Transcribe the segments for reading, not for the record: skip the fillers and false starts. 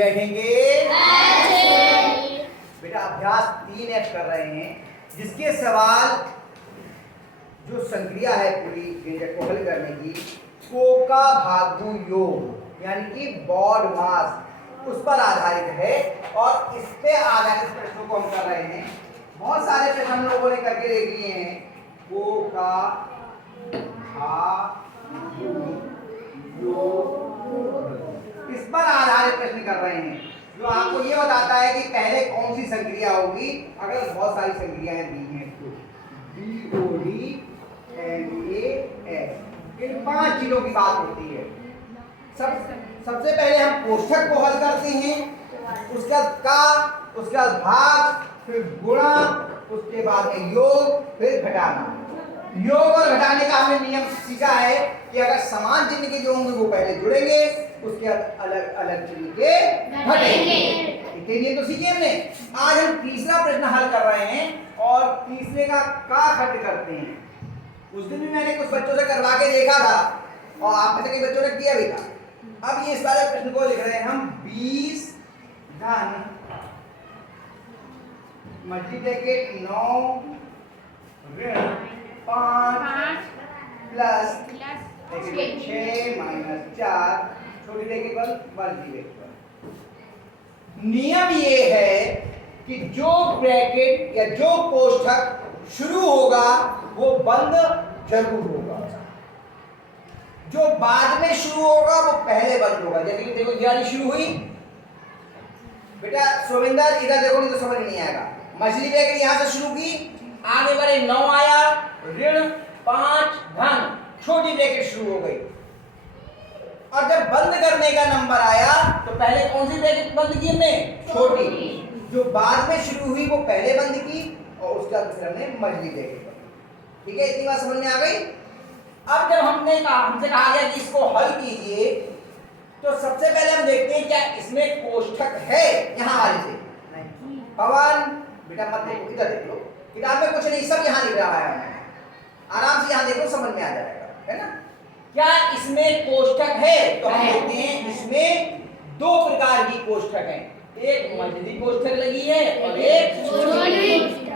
बैठेंगे बेटा। अभ्यास 3F कर रहे हैं, जिसके सवाल जो संक्रिया है पूरी व्यंजक को हल करने की, कोका भागु योग यानी कि बॉड मास, उस पर आधारित है। और इस पे आधारित प्रश्नों को हम कर रहे हैं। बहुत सारे प्रश्न हम लोगों ने करके देख लिए हैं। कोका भागु योग, इस पर आधारित प्रश्न कर रहे हैं, जो आपको ये बताता है कि पहले कौन सी संक्रिया होगी। अगर बहुत सारी संक्रियाएं दी हैं तो BOD NaS, इन 5 चीजों की बात होती है। सबसे पहले हम कोष्ठक को हल करते हैं, उसके बाद का, उसके बाद भाग, फिर गुणा, उसके बाद में योग, फिर घटाना। योग और घटाने का हमने नियम सीखा है कि अगर समान चिन्ह के जो होंगे वो पहले जुड़ेंगे, उसके बाद अलग अलग चिन्ह के घटेंगे। ठीक है, ये तो सीखे हमने। आज हम तीसरा प्रश्न हल कर रहे हैं और तीसरे का खंड करते हैं। उस दिन भी मैंने कुछ बच्चों से करवा के देखा था और आप में से कई बच्चों ने किया भी था। अब ये इस वाले प्रश्न को लिख रहे हैं हम। 20 धन मल्टीप्लिकेट 9 ऋण 5 प्लस 6 माइनस 4 छोटी ब्रैकेट मल्टीप्लिकेट। नियम ये है कि जो ब्रैकेट या जो कोष्ठक शुरू होगा वो बंद जरूर होगा, जो बाद में शुरू होगा वो पहले बंद होगा। जैसे कि देखो ये शुरू हुई बेटा, सोविंदर इधर देखो नहीं तो समझ नहीं आएगा। मछली ब्रैकेट यहां से शुरू की, आगे बढ़े 9 आया, ऋण 5 धन, छोटी ब्रैकेट शुरू हो गई। और जब बंद करने का नंबर आया तो पहले कौन सी ब्रैकेट बंद की हमने? छोटी। जो बाद में शुरू हुई वो पहले बंद की और उसके बाद फिर हमने मछली ब्रैकेट बंद। ठीक है, इतनी बात समझ में आ गई। अब जब हमसे कहा गया कि इसको हल कीजिए, तो सबसे पहले हम देखते हैं क्या इसमें कोष्ठक है। यहाँ वाले से नहीं, पवन बेटा मत देखो, इधर देख लो, किताब में कुछ नहीं, सब यहाँ लिख रहा है। आराम से यहाँ देखो, समझ में आ जाएगा, है ना। क्या इसमें कोष्ठक है? तो हम देखते हैं इसमें 2 प्रकार की कोष्ठक हैं, एक मझली कोष्ठक लगी है और एक छोटी।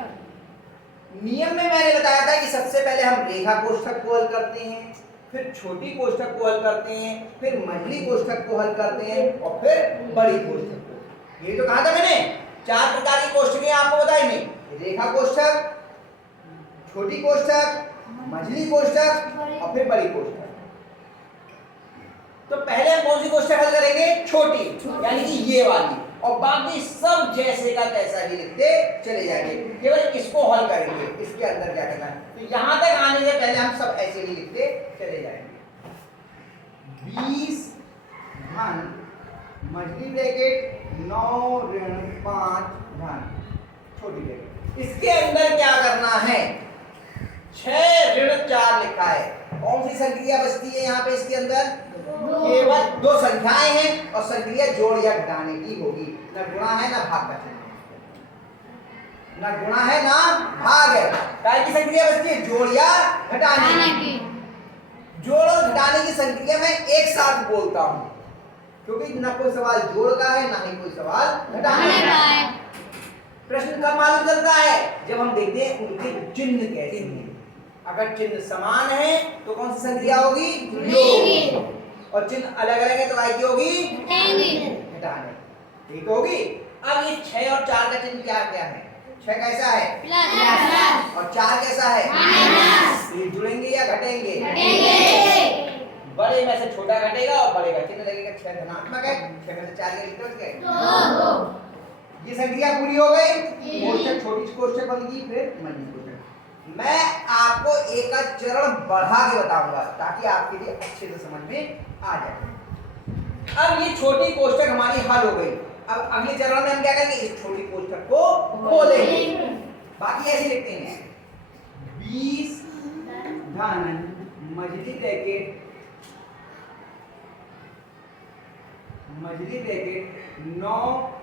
नियम में मैंने बताया था कि सबसे पहले हम रेखा कोष्ठक को हल करते हैं, फिर छोटी कोष्ठक को हल करते हैं, फिर मझली कोष्ठक को हल करते हैं और फिर बड़ी कोष्ठक को। ये तो कहा था मैंने 4 प्रकार की कोष्ठकें आपको बताएंगे। रेखा कोष्ठक, छोटी कोष्ठक, मझली कोष्ठक और फिर बड़ी कोष्ठक। तो पहले हम कौन सी कोष्ठक हल करेंगे? छोटी, यानी कि ये वाली, और बाकी सब जैसे का तैसा ही लिखते चले जाएंगे। केवल इसको हल करेंगे, इसके अंदर क्या करना है। तो यहां तक आने से पहले हम सब ऐसे ही लिखते चले जाएंगे। 20 धन मझली ब्रैकेट 9 ऋण 5 धन छोटी ब्रैकेट। इसके अंदर क्या करना है? 6 ऋण 4 लिखा है। कौन सी संक्रिया बचती है यहाँ पे? इसके अंदर केवल 2 संख्याएं हैं और संक्रिया जोड़ या घटाने की होगी। न गुणा है ना भाग का चिन्ह, न गुणा है ना भाग है। काय की संक्रिया बचती है? जोड़ या घटाने की। जोड़ और घटाने की संक्रिया मैं एक साथ बोलता हूं, क्योंकि ना कोई सवाल जोड़ का है ना ही कोई सवाल घटाने का है। प्रश्न कब मालूम चलता है? जब हम देखते हैं उनके चिन्ह कैसे हैं। अगर चिन्ह समान है तो कौन सी संक्रिया होगी? योग। और चिन्ह अलग अलग है तो काय की होगी? घटाने। ठीक होगी। अब ये 6 और 4 का चिन्ह क्या क्या है? 6 कैसा है? प्लस, और 4 कैसा है? माइनस। ये जुड़ेंगे या घटेंगे? घटेंगे। बड़े में से छोटा घटेगा और बड़े का चिन्ह लगेगा। 6 धनात्मक है, 6 में से 4 गए 2। ये संक्रिया पूरी हो गई। कोष्ठक छोटी कोष्ठक बन गई, फिर मझली कोष्ठक। मैं आपको एक चरण बढ़ा के बताऊंगा ताकि आपके लिए अच्छे से समझ में आ जाए। अब ये छोटी कोष्ठक हमारी हल हो गई। अब अगले चरण में हम क्या करेंगे? इस छोटी कोष्ठक को खोलेंगे। बाकी ऐसे लिखते हैं 20 धन मझली ब्रैकेट 9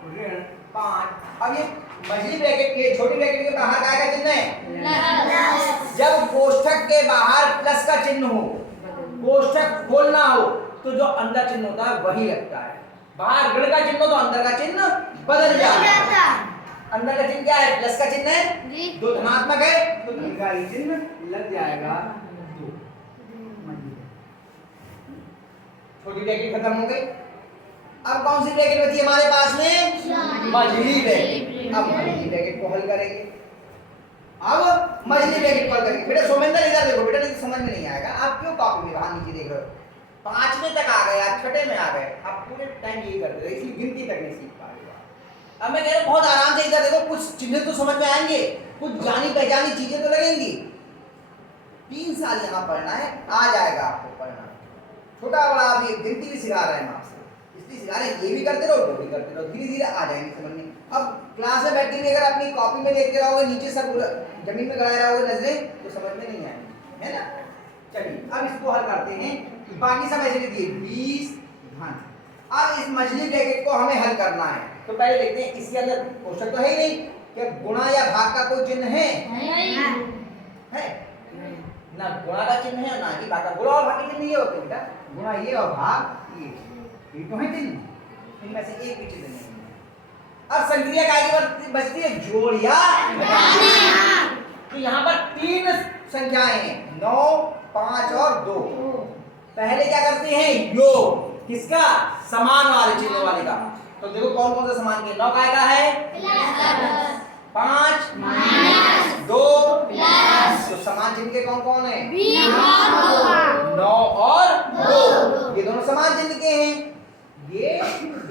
ऋण 5। अब ये मझली ब्रैकेट के छोटी ब्रैकेट के बाहर काय का चिन्ह है? जब कोष्ठक के बाहर प्लस का चिन्ह हो, कोष्ठक खोलना हो, तो जो अंदर चिन्ह होता है वही लगता है। बाहर ऋण का चिन्ह हो तो अंदर का चिन्ह बदल जाता है। अंदर का चिन्ह क्या है? प्लस का चिन्ह है, दो धनात्मक है तो धन का ही चिन्ह लग जाएगा 2। छोटी ब्रैकेट खत्म हो गई। अब कौन सी ब्रैकेट बची हमारे पास में? मझली ब्रैकेट। अब मझली ब्रैकेट को हल करेंगे। अब मझली ब्रैकेट को हल करेंगे। बेटा सोमेंद्र इधर देखो बेटा, नहीं समझ में नहीं आएगा। आप क्यों कॉपी में बाहर नीचे देख रहे हो? 5वें तक आ गए, आप 6ठे में आ गए, आप पूरे टाइम यही करते हो, इसलिए गिनती तक नहीं सीख पा रहे हो। अब मैं कह रहा हूँ बहुत आराम से इधर देखो, कुछ चिन्ह तो समझ में आएंगे, कुछ जानी पहचानी चीजें तो लगेंगी। 3 साल यहाँ पढ़ना है, आ जाएगा आपको पढ़ना। छोटा बड़ा आप ये गिनती भी सिखा रहे हैं आपसे, इसलिए सिखा रहे हैं, ये भी करते रहो, वो भी करते रहो, धीरे धीरे आ जाएंगे समझ में। अब क्लास में बैठे अगर अपनी कॉपी में देखते रहोगे, नीचे सब जमीन में गड़ाए रहोगे नजरें, तो समझ में नहीं आएंगे, है ना। चलिए अब इसको हल करते हैं। बाकी सब ऐसे लिख दिए 20 धन। अब इस मछली ब्रैकेट को हमें हल करना है, तो पहले देखते हैं इसके अंदर कोष्ठक तो है ही नहीं, क्या गुणा या भाग का कोई चिन्ह है? है ना, गुणा का चिन्ह है ना ही भाग का। गुणा और भाग के चिन्ह ये होते हैं बेटा, गुणा ये और भाग ये तो है चिन्ह, इनमें से एक भी चिन्ह नहीं है। अब संक्रिया काय की बचती है? जोड़ या घटाना। तो यहाँ पर 3 संख्याएं हैं, 9, 5 और 2। पहले क्या करते हैं? योग किसका? समान वाले चिन्ह वाले का। तो देखो कौन कौन सा समान के? 9 काय का है? 5 2 तो समान चिन्ह के कौन कौन है? 9 और 2, ये दोनों समान चिन्ह के हैं, ये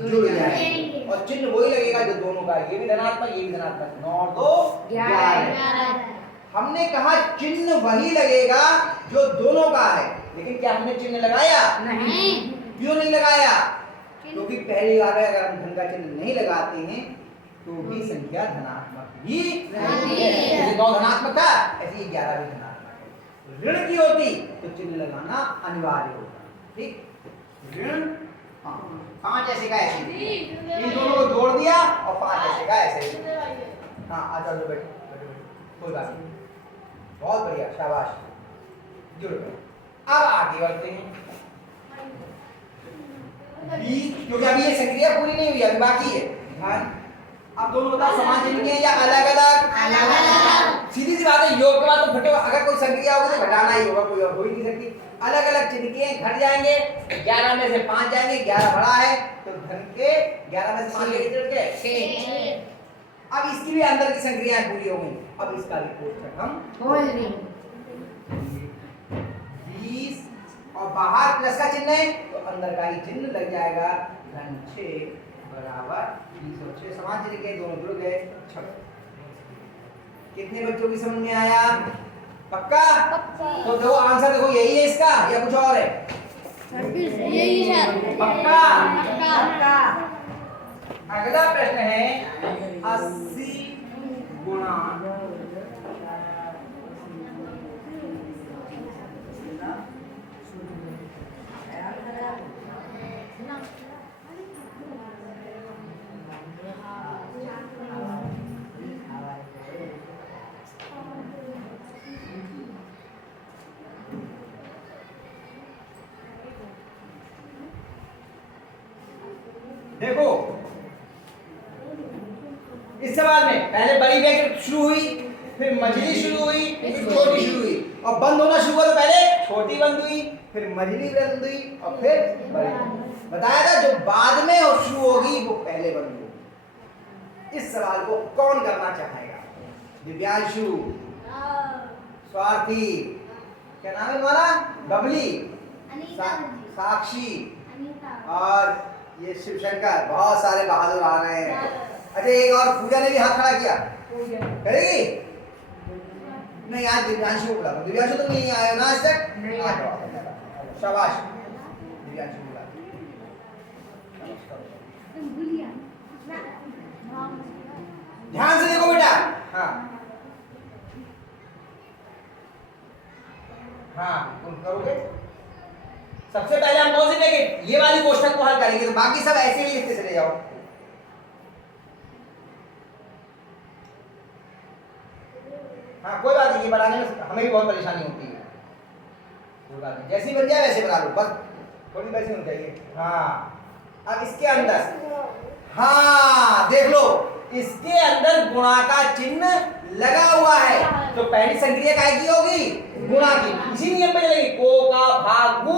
जुड़ जाएंगे और चिन्ह वही लगेगा जो दोनों का, ये भी धनात्मक ये भी धनात्मक। 9 और 2 11। हमने कहा चिन्ह वही लगेगा जो दोनों का है, लेकिन क्या हमने चिन्ह लगाया? नहीं। क्यों नहीं लगाया? क्योंकि पहली बार अगर हम धन का चिन्ह नहीं लगाते हैं तो भी संख्या धनात्मक ही नहीं है। जैसे 9 धनात्मक था, ऐसे 11 भी धनात्मक है। ऋण की होती तो चिन्ह लगाना अनिवार्य होता, ठीक। ऋण 5 ऐसे का ऐसे, इन दोनों को जोड़ दिया और 5 ऐसे का ऐसे। हाँ आ जाओ बेटे, कोई बात नहीं, बहुत बढ़िया, शाबाश, जुड़ गए। अब आगे बढ़ते हैं। 20, क्योंकि अभी ये संक्रिया पूरी नहीं हुई, अभी बाकी है। ध्यान, अब दोनों बताओ समान चिन्ह के हैं या अलग अलग? अलग अलग। सीधी सी बात है, योग के बाद तो घटे, अगर कोई संक्रिया होगी तो घटाना ही होगा, कोई और हो ही नहीं सकती। अलग अलग चिन्ह के घट जाएंगे, 11 में से 5 जाएंगे, 11 बड़ा है तो धन के 11 में से 5 कितने? 6। अब इसकी भी अंदर की संक्रियाएं पूरी हो गई, अब इसका भी कोष्ठक हम खोल देंगे। 20 और बाहर प्लस का चिन्ह है तो अंदर का ही चिन्ह लग जाएगा, धन 6 बराबर 20 और 6 समान चिन्ह के, दोनों जुड़ गए 6। कितने बच्चों की समझ में आया? पक्का? तो देखो आंसर देखो, यही है इसका या कुछ और है? यही है। पक्का? अगला प्रश्न है 80 गुणा देखो इस सवाल में पहले बड़ी ब्रैकेट शुरू हुई, फिर मझली शुरू हुई, फिर छोटी शुरू हुई और बंद होना शुरू हुआ तो पहले छोटी बंद हुई, फिर मझली बंद हुई और फिर बड़ी। बताया था जो बाद में और शुरू होगी वो पहले बंद होगी। इस सवाल को कौन करना चाहेगा? दिव्यांशु, स्वार्थी, क्या नाम है तुम्हारा? बबली, साक्षी और ये शिवशंकर, बहुत सारे बहादुर आ रहे हैं। अच्छा एक और पूजा ने भी हाथ खड़ा किया, करेगी? नहीं आज दिव्यांशु को बुला, दिव्यांशु तो नहीं आया ना आज तक? आ जाओ, शाबाश दिव्यांशु बुला। ध्यान से देखो बेटा, हाँ हाँ तुम करोगे। सबसे पहले हम कौन सी ब्रैकेट? ये वाली कोष्ठक को हल करेंगे, तो बाकी सब ऐसे ही लिखते चले जाओ। हाँ कोई बात नहीं, ये बनाने में हमें भी बहुत परेशानी होती है, कोई बात नहीं, जैसी बन जाए वैसे बना लो, बस थोड़ी वैसी होनी चाहिए। हाँ अब इसके अंदर, हाँ देख लो, इसके अंदर गुणा का चिन्ह लगा हुआ है, तो पहली संक्रिया काय की होगी, गुणा की। इसी नियम पे चलेगी, को का भाग गु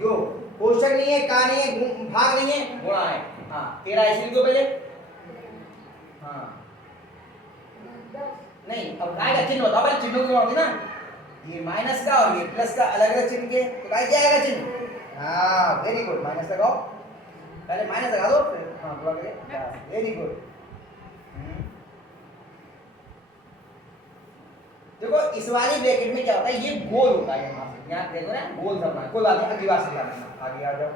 योग, कोष्टक नहीं है, का नहीं है, भाग नहीं है, गुणा है। हाँ 13 ऐसे लिखो पहले। हाँ नहीं, अब काय का चिन्ह बताओ पहले, चिन्हों की होती ना, ये माइनस का और ये प्लस का अलग अलग चिन्ह के, तो काय क्या आएगा चिन्ह। हाँ वेरी गुड, माइनस लगाओ पहले, माइनस लगा दो फिर हाँ पूरा करें, वेरी गुड। देखो इस वाली ब्रैकेट में क्या होता है, ये गोल होता है, यहाँ देखो ना गोल सा बना, कोई बात नहीं, अगली बार से करना, आगे आ जाओ,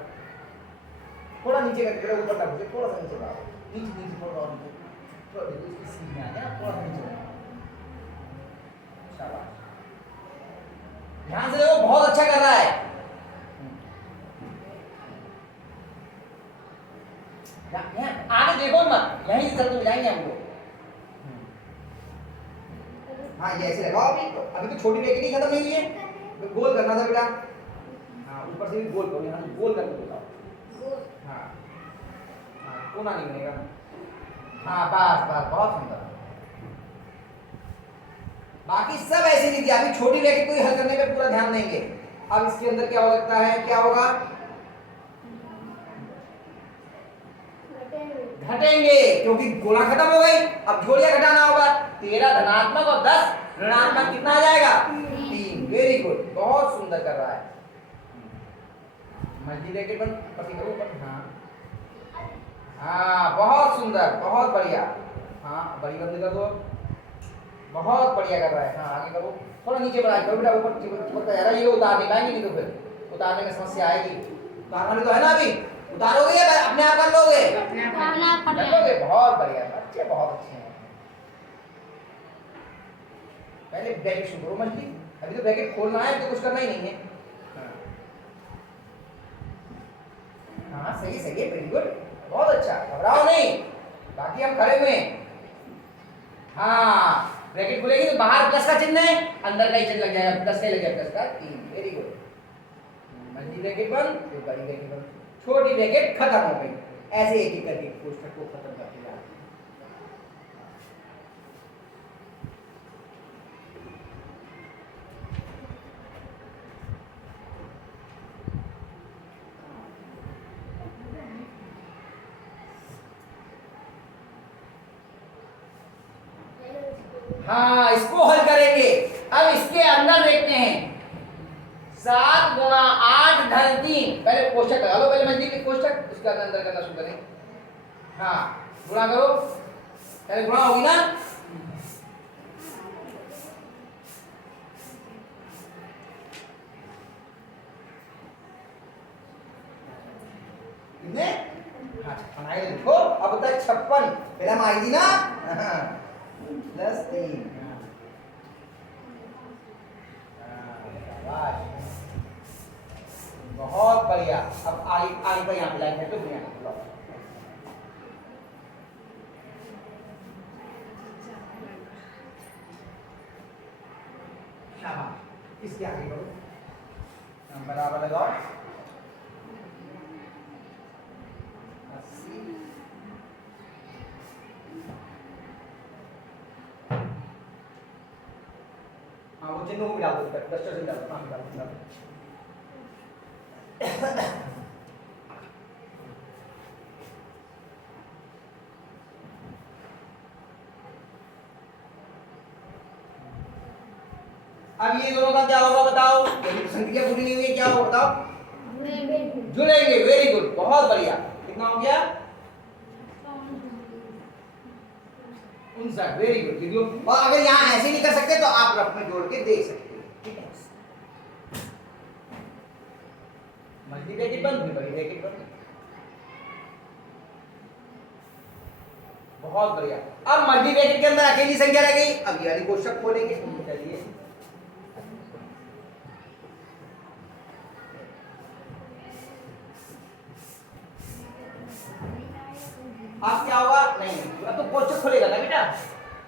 थोड़ा नीचे करके ऊपर तक घुसे, थोड़ा सा नीचे लाओ, नीचे नीचे थोड़ा और नीचे, थोड़ा देखो इसकी सीध में आ गया, थोड़ा सा नीचे लाओ, शाबाश, ध्यान से देखो, बहुत अच्छा कर रहा है। आगे देखो मत, यहीं से चलते मिलाएंगे हमको। हाँ ये ऐसे लगाओ, अभी तो छोटी ब्रैकेट ही खत्म नहीं हुई है, तो गोल करना था बेटा। हाँ ऊपर से भी गोल करो, यहाँ गोल करके बताओ। हाँ हाँ कोना नहीं बनेगा। हाँ बस बस, बहुत सुंदर। बाकी सब ऐसे नहीं दिया, अभी छोटी ब्रैकेट को ही हल करने पे पूरा ध्यान देंगे। अब इसके अंदर क्या हो सकता है, क्या होगा, घटेंगे, क्योंकि गुणा खत्म हो गई, अब जोड़ियां घटाना होगा। 13 धनात्मक और 10 ऋणात्मक, कितना आ जाएगा, 3। वेरी गुड, बहुत सुंदर कर रहा है। मल्टी ब्रैकेट बंद पति करो ऊपर, हाँ हाँ बहुत सुंदर, बहुत बढ़िया। हाँ बड़ी बंद कर दो, बहुत बढ़िया कर रहा है। हाँ आगे करो, थोड़ा नीचे बढ़ा करो बेटा, ऊपर चिपकता जा रहा है, ये उतार नहीं पाएंगे, नहीं तो फिर उतारने में समस्या आएगी। उतारना तो है ना, अभी उतारोगे या अपने आप कर लोगे, कर लोगे, बहुत बढ़िया, बच्चे बहुत अच्छे हैं। पहले ब्रैकेट शुरू करो मछली, अभी तो ब्रैकेट खोलना है, तो कुछ करना ही नहीं है। हाँ सही सही है, वेरी गुड, बहुत अच्छा, घबराओ नहीं, बाकी हम खड़े हुए हैं। हाँ ब्रैकेट खुलेगी तो बाहर प्लस का चिन्ह है, अंदर का ही चिन्ह लग जाएगा, प्लस का लग जाएगा, प्लस का 3। वेरी गुड, मल्टी ब्रैकेट बंद, फिर बड़ी ब्रैकेट बंद, छोटी ब्रैकेट खत्म हो गई। ऐसे एक एक करके कोष्ठक को खत्म करते जाओ। हाँ इसको हल करेंगे। अब इसके अंदर देखते हैं, 7 गुणा 8 धन 3, पहले कोष्ठक लगा लो, पहले मंजिल के कोष्ठक, उसके अंदर करना शुरू करें। हाँ गुणा करो, पहले गुणा होगी ना, कितने, हाँ 56 आए लिखो, अब तक 56 पहले हम आई थी ना, प्लस 3। बहुत बढ़िया। अब आई आई का यहाँ पे लाइन है, तो यहाँ पे शाबाश, इसके आगे बढ़ो, बराबर लगाओ, 80। हाँ वो चिन्हों को भी डाल दो, डस्टर से डाल दो, हाँ डाल दो। अब ये दोनों का क्या होगा बताओ, यदि संख्या पूरी नहीं हुई क्या होगा बताओ, जुड़ेंगे, वेरी गुड, बहुत बढ़िया। कितना हो गया, 59, वेरी गुड। और अगर यहाँ ऐसे नहीं कर सकते तो आप रफ में जोड़ के देख सकते हो, ठीक है। मल्टी ब्रैकेट बंद, भी बड़ी ब्रैकेट बंद, बहुत बढ़िया। अब मल्टी ब्रैकेट के अंदर अकेली संख्या रह गई, अब ये वाली कोष्ठक खोलेंगे, चलिए अब क्या होगा, नहीं अब तो कोष्ठक खुलेगा ना बेटा।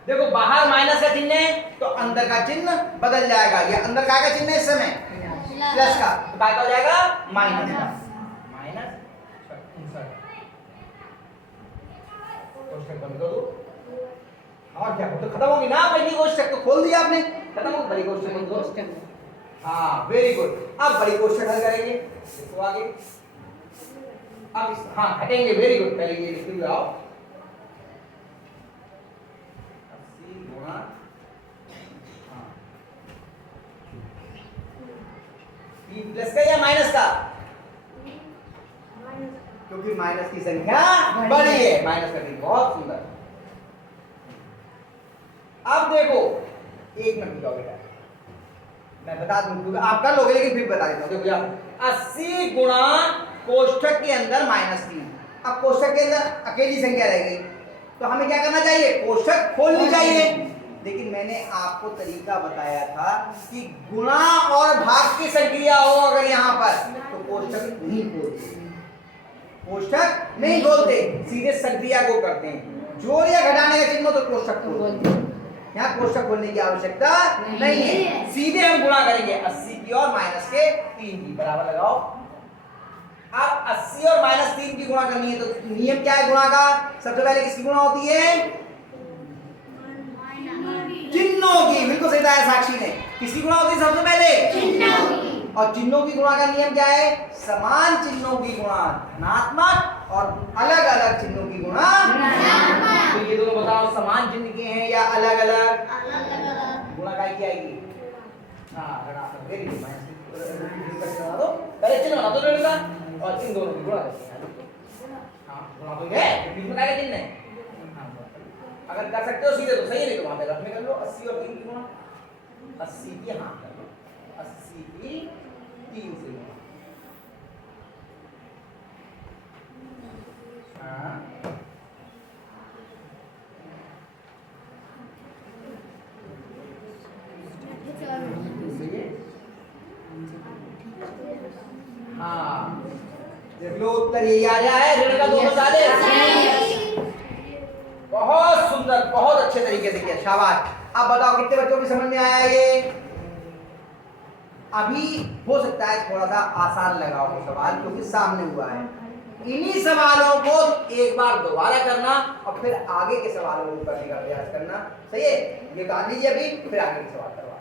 देखो बाहर माइनस का चिन्ह है, तो अंदर का चिन्ह बदल जाएगा, ये अंदर का चिन्ह है इस समय प्लस का, तो क्या हो जाएगा, माइनस का, माइनस 59। कोष्टक बंद कर दो। और क्या तो खत्म होगी ना, पहली कोष्टक तो खोल दिया आपने, खत्म हो, बड़ी कोष्टक बंद करो। हाँ वेरी गुड, अब बड़ी कोष्टक हल करेंगे, देखो आगे। अब हाँ हटेंगे, वेरी गुड, पहले ये लिखते हुए आओ। 80 गुणा, हाँ 3 प्लस का या माइनस का, क्योंकि माइनस की संख्या बड़ी है, माइनस कर दी, बहुत सुंदर। अब देखो, एक मिनट रुको बेटा, मैं बता दूं क्योंकि आप कर लोगे, लेकिन फिर बता देता हूं। देखो यार, 80 गुणा कोष्ठक के अंदर -3। अब कोष्ठक के अंदर अकेली संख्या रह गई, तो हमें क्या करना चाहिए, कोष्ठक खोलनी चाहिए। लेकिन मैंने आपको तरीका बताया था कि गुणा और भाग की संख्या हो अगर यहाँ पर, तो कोष्ठक नहीं खोलते, कोष्ठक नहीं खोलते, सीधे संक्रिया को करते हैं। जोड़ या घटाने का चिन्ह हो तो कोष्ठक खोलते हैं, यहाँ कोष्ठक खोलने की आवश्यकता नहीं है, सीधे हम गुणा करेंगे 80 की और -3 की, बराबर लगाओ। अब 80 और -3 की गुणा करनी है, तो नियम क्या है गुणा का, सबसे पहले किसकी गुणा होती है, चिन्हों की, बिल्कुल सही बताया साक्षी ने, किसकी गुणा होती है सबसे पहले, चिन्हों की। और चिन्हों की गुणा का नियम क्या है, समान चिन्हों की गुणा धनात्मक और अलग अलग चिन्हों की गुणा ऋणात्मक। तो ये दोनों बताओ, समान चिन्ह के हैं या अलग अलग, गुणा काय की आएगी, हाँ ऋणात्मक, वेरी गुड, माइनस बना दो, पहले चिन्ह बना दो ऋण का और इन दोनों की गुणा करते हैं। हाँ गुणा तो है, बीच में क्या चिन्ह है, अगर कर सकते हो सीधे तो सही, नहीं तो वहां पे रफ में कर लो, 80 और 3 की गुणा, 80 की, हाँ कर लो, 80 की 3 से गुणा, हाँ हाँ देख लो, उत्तर यही आ गया है, ऋण का 240। बहुत सुंदर, बहुत अच्छे तरीके से किया, शाबाश। अब बताओ कितने बच्चों की समझ में आया ये, अभी हो सकता है थोड़ा सा आसान लगा हो सवाल, क्योंकि सामने हुआ है। इन्हीं सवालों को एक बार दोबारा करना और फिर आगे के सवालों को करने का प्रयास करना, सही है, ये कर लीजिए अभी, फिर आगे के सवाल करवा।